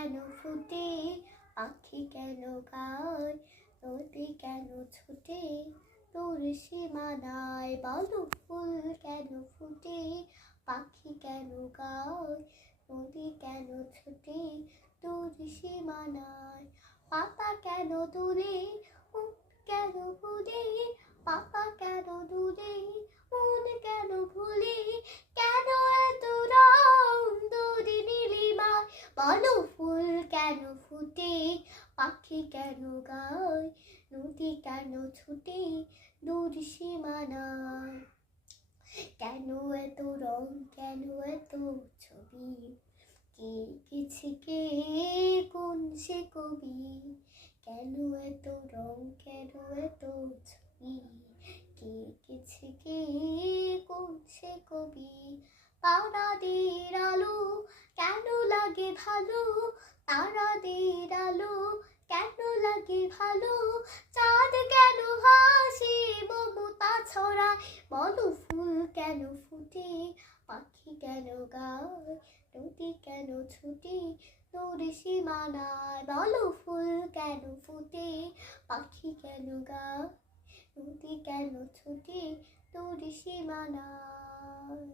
কেন ফুটে, পাখি কেন গায়, নদী কেন ছুটে তোর সীমানায়। বলো ফুল কেন ফুটে, পাখি কেন গায়, নদী কেন ছুটে তোর সীমানায়। পাতা কেন দূরে, মন কেন ভুলে, পাতা কেন দূরে, মন কেন ভুলে, কেন এত রং দূরে নীলিমায়। বলো ফুল কেন ফুটে, পাখি কেন গায়, নদী কেন ছুটে দূর সীমানায়। কেন এত রং, কেন এত ছবি, কে এঁকেছে, কে কোন সে কবি। কেন এত রং, কেন এত ছবি, কে এঁকেছে, কে কোন সে কবি। তারাদের আলো কেন লাগে ভালো, তারাদের আলো কেন লাগে ভালো, চাঁদ কেন হাসে মমতা ছড়ায়। বলো ফুল কেন ফুটে, পাখি কেন গায়, নদী কেন ছুটে তোর সীমানায়। বলো ফুল কেন ফুটে, পাখি কেন গায়, নদী কেন ছুটে তোর সীমানায়।